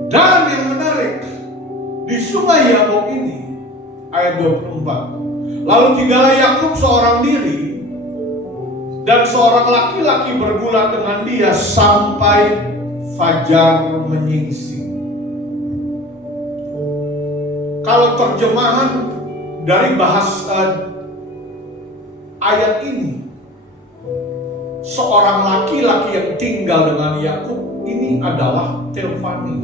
Dan yang menarik, di sungai Yabok ini, ayat 24, lalu tinggallah Yakub seorang diri, dan seorang laki-laki bergulat dengan dia sampai fajar menyingsing. Kalau terjemahan dari bahasa ayat ini, seorang laki-laki yang tinggal dengan Yakub ini adalah Teofani.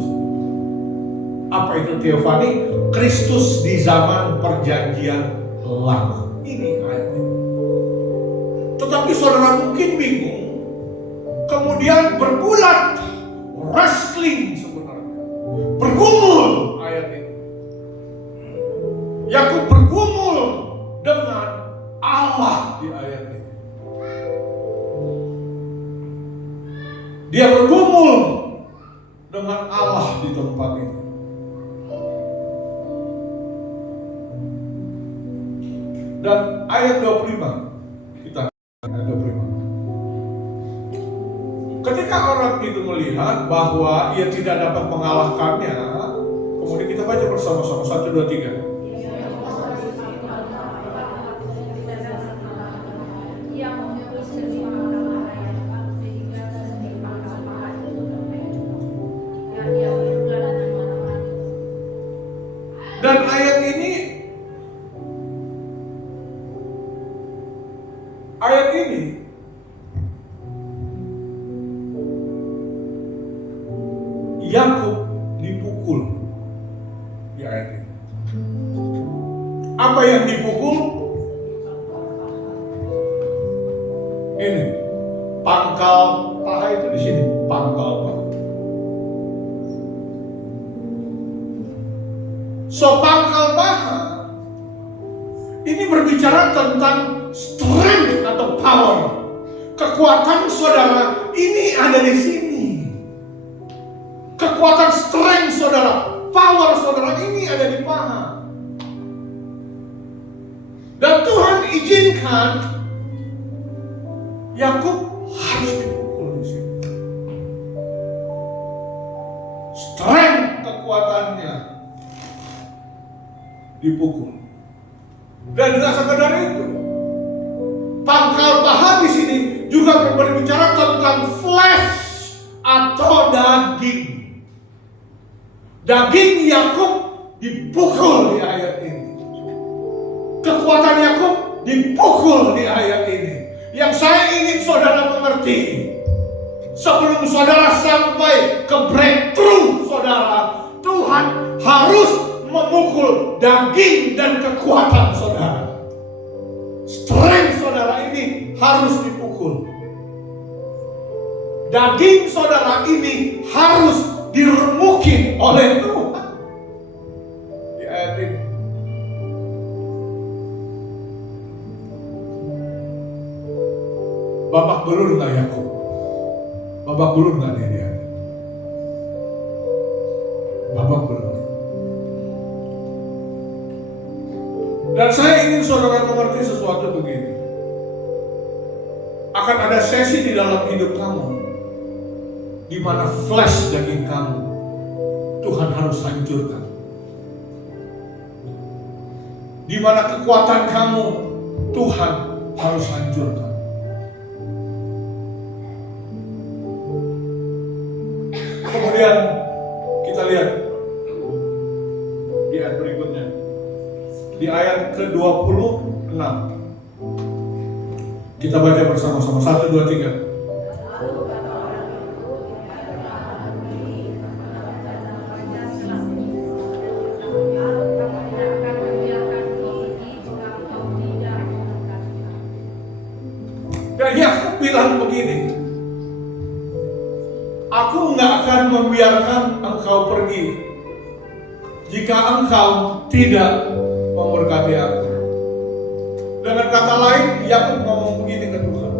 Apa itu Teofani? Kristus di zaman perjanjian lama. Ini ayatnya. Tetapi saudara mungkin bingung, kemudian bergulat, wrestling sebenarnya, bergumul ayat ini. Yakub bergumul dengan Allah di ayat ini. Dia bergumul dengan Allah di tempat ini. Dan ayat 25, kita ayat 25. Ketika orang itu melihat bahwa ia tidak dapat mengalahkannya, kemudian kita baca bersama-sama 1, 2, 3. Dan ayat ini Yakub dipukul di ayat ini. Apa yang dipukul? Ini pangkal paha itu di sini, pangkal paha. So pangkal paha ini berbicara tentang strength atau power. Kekuatan saudara ini ada di sini. Kekuatan strength saudara, power saudara ini ada di paha. Dan Tuhan izinkan Yakub harus dipukul di sini. Strength kekuatannya dipukul. Dan tidak sekedar itu, pangkal paha di sini juga berbicara tentang flesh atau daging. Daging Yakub dipukul di ayat ini. Kekuatan Yakub dipukul di ayat ini. Yang saya ingin saudara mengerti, sebelum saudara sampai ke breakthrough saudara, Tuhan harus memukul daging dan kekuatan saudara. Strength saudara ini harus dipukul. Daging saudara ini harus diremukin oleh Tuhan. Di ayat ini. Babak belur nggak Yakub? Babak belur nggak dia? Babak belur. Dan saya ingin saudara mengerti sesuatu begini. Akan ada sesi di dalam hidup kamu di mana flesh daging kamu Tuhan harus hancurkan. Di mana kekuatan kamu Tuhan harus hancurkan. Kemudian kita lihat di ayat berikutnya, di ayat ke-26. Kita baca bersama-sama. 1, 2, 3. Dan Yakub bilang begini, aku nggak akan membiarkan engkau pergi jika engkau tidak memberkati aku. Dengan kata lain, Yakub ngomong begini ke Tuhan,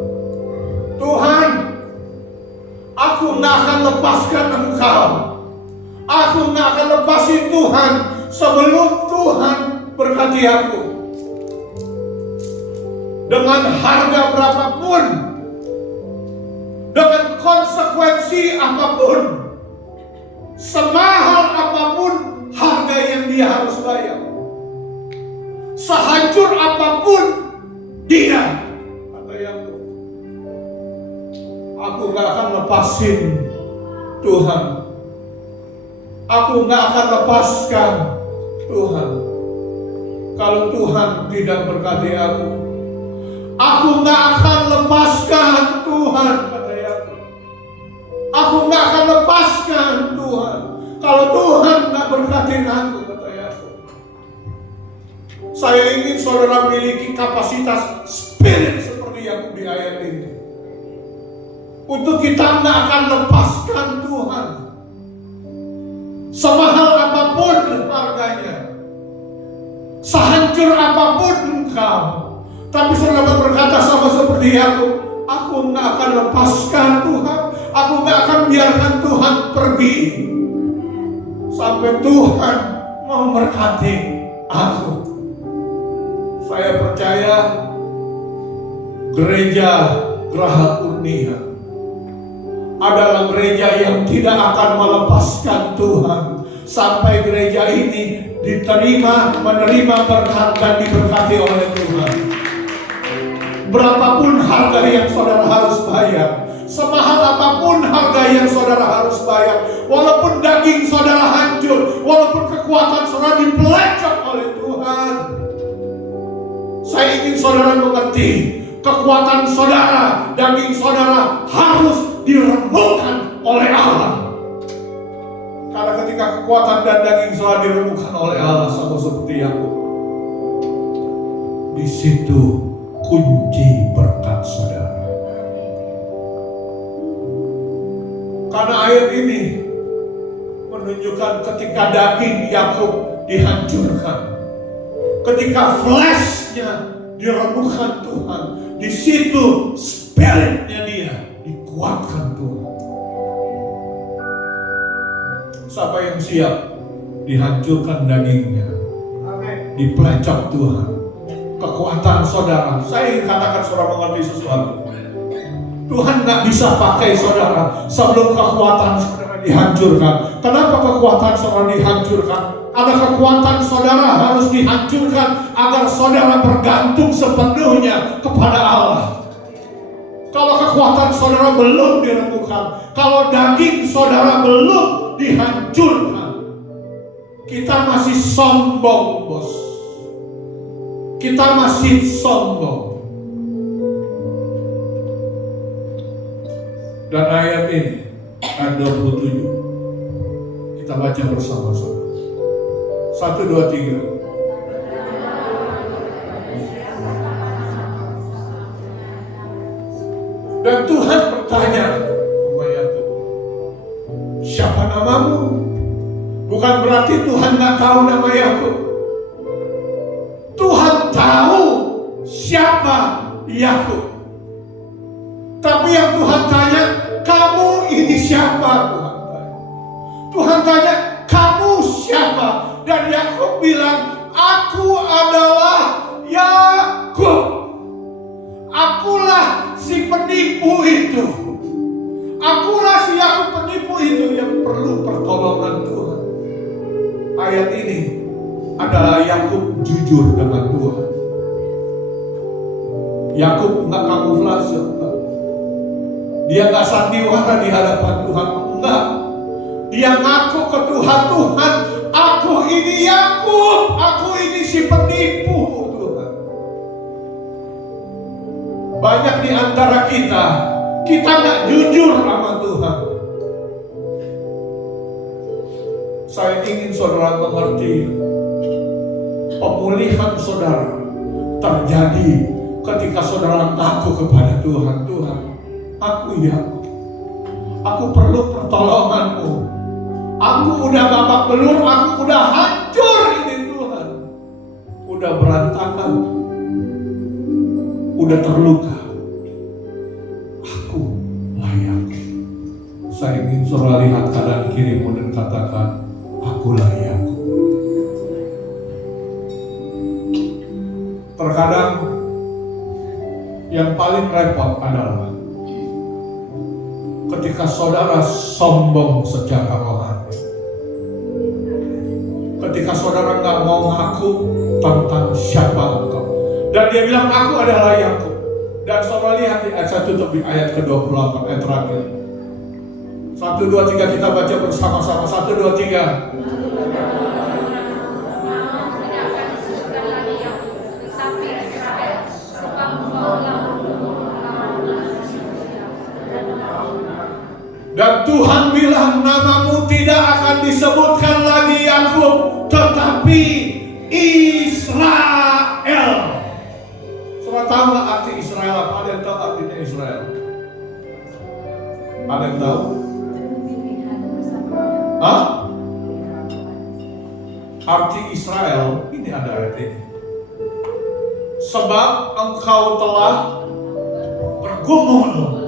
Tuhan, aku nggak akan lepaskan engkau. Aku nggak akan lepasin Tuhan sebelum Tuhan berkati aku. Dengan harga berapapun, dengan konsekuensi apapun, semahal apapun harga yang dia harus bayar, sehancur apapun dia, kata Yakub, aku gak akan lepasin Tuhan. Aku gak akan lepaskan Tuhan kalau Tuhan tidak berkati aku. Aku gak akan lepaskan Tuhan, kata Yakub. Aku gak akan lepaskan Tuhan kalau Tuhan gak berkatin aku, kata Yakub. Saya ingin saudara miliki kapasitas spirit seperti Yakub di ayat ini, untuk kita gak akan lepaskan Tuhan semahal apapun harganya, sehancur apapun engkau. Tapi saudara berkata sama seperti aku nggak akan lepaskan Tuhan, aku nggak akan biarkan Tuhan pergi sampai Tuhan mau memberkati aku. Saya percaya gereja Geraha Kurnia adalah gereja yang tidak akan melepaskan Tuhan sampai gereja ini menerima berkat dan diberkati oleh Tuhan. Berapapun harga yang saudara harus bayar, semahal apapun harga yang saudara harus bayar, walaupun daging saudara hancur, walaupun kekuatan saudara dipelecok oleh Tuhan, saya ingin saudara mengerti, kekuatan saudara, daging saudara harus diremukkan oleh Allah. Karena ketika kekuatan dan daging saudara diremukkan oleh Allah, sama seperti Yakub, di situ kunci berkat saudara. Karena ayat ini menunjukkan ketika daging Yakub dihancurkan, ketika fleshnya diremukkan Tuhan, di situ spiritnya dia dikuatkan Tuhan. Siapa yang siap dihancurkan dagingnya, dipelecok Tuhan, kekuatan saudara. Saya ingin katakan saudara mengerti sesuatu. Tuhan gak bisa pakai saudara sebelum kekuatan saudara dihancurkan. Kenapa kekuatan saudara dihancurkan? Karena kekuatan saudara harus dihancurkan agar saudara bergantung sepenuhnya kepada Allah. Kalau kekuatan saudara belum diremukkan, kalau daging saudara belum dihancurkan, kita masih sombong, bos. Kita masih sombong. Dan ayat ini, ayat 27, kita baca bersama-sama. 1, 2, 3. Dan Tuhan bertanya kepada Yakub, siapa namamu? Bukan berarti Tuhan gak tahu nama Yakub. Tuhan tahu siapa Yakub. Tapi yang Tuhan tanya, kamu ini siapa? Tuhan tanya, kamu siapa? Dan Yakub bilang, aku adalah Yakub. Akulah si penipu itu. Akulah si Yakub penipu itu yang perlu pertolongan Tuhan. Ayat ini adalah Yakub jujur dengan Tuhan. Yakub enggak kamuflase, enggak. Dia enggak sandiwara di hadapan Tuhan, enggak. Dia ngaku ke Tuhan, Tuhan, aku ini Yakub, aku ini si penipu, Tuhan. banyak di antara kita nggak jujur sama Tuhan. Saya ingin saudara mengerti, pemulihan saudara terjadi ketika saudara ngaku kepada Tuhan, Tuhan, aku perlu pertolonganmu. Aku udah babak belur, aku udah hancur ini Tuhan. Udah berantakan, udah terluka. Aku layak. Saya ingin saudara lihat kanan kirimu dan katakan, aku layak. Terkadang yang paling repot adalah ketika saudara sombong secara rohani. Ketika saudara nggak mau ngaku tentang siapa engkau. Dan dia bilang, aku adalah Yakub. Dan saudara lihat di ayat 1 di ayat ke-28, ayat terakhir. 1, 2, 3 kita baca bersama-sama. 1, 2, 3. Dan Tuhan bilang, namamu tidak akan disebutkan lagi Yakub, tetapi Israel. Saudara tahu nggak arti Israel apa? Ada yang tahu artinya Israel? Ada yang tahu? Hah? Arti Israel, ini ada ayat ini. Sebab engkau telah bergumul.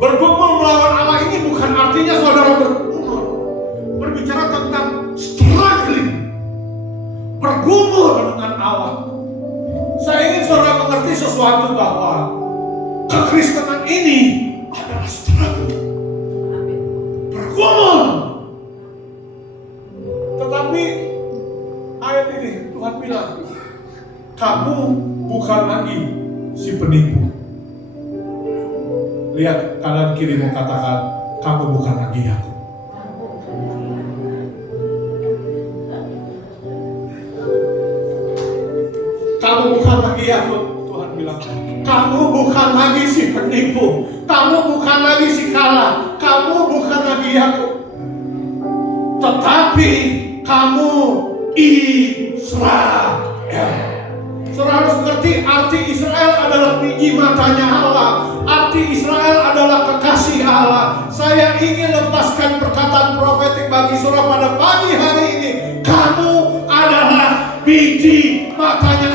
Bergumul melawan Allah ini bukan artinya saudara bergumul. Berbicara tentang struggling, bergumul dengan Allah. Saya ingin saudara mengerti sesuatu, bahwa kekristenan ini adalah struggle, bergumul. Tetapi ayat ini Tuhan bilang, kamu bukan lagi si penipu. Lihat kanan kirimu, katakan, kamu bukan lagi Yakub. Kamu bukan lagi Yakub. Tuhan bilang, kamu bukan lagi si penipu. Kamu bukan lagi si kalah. Kamu bukan lagi Yakub. Tetapi kamu Israel. Saudara harus mengerti, arti Israel adalah biji matanya Allah. Arti Israel adalah kekasih Allah. Saya ingin lepaskan perkataan profetik bagi saudara pada pagi hari ini. Kamu adalah biji matanya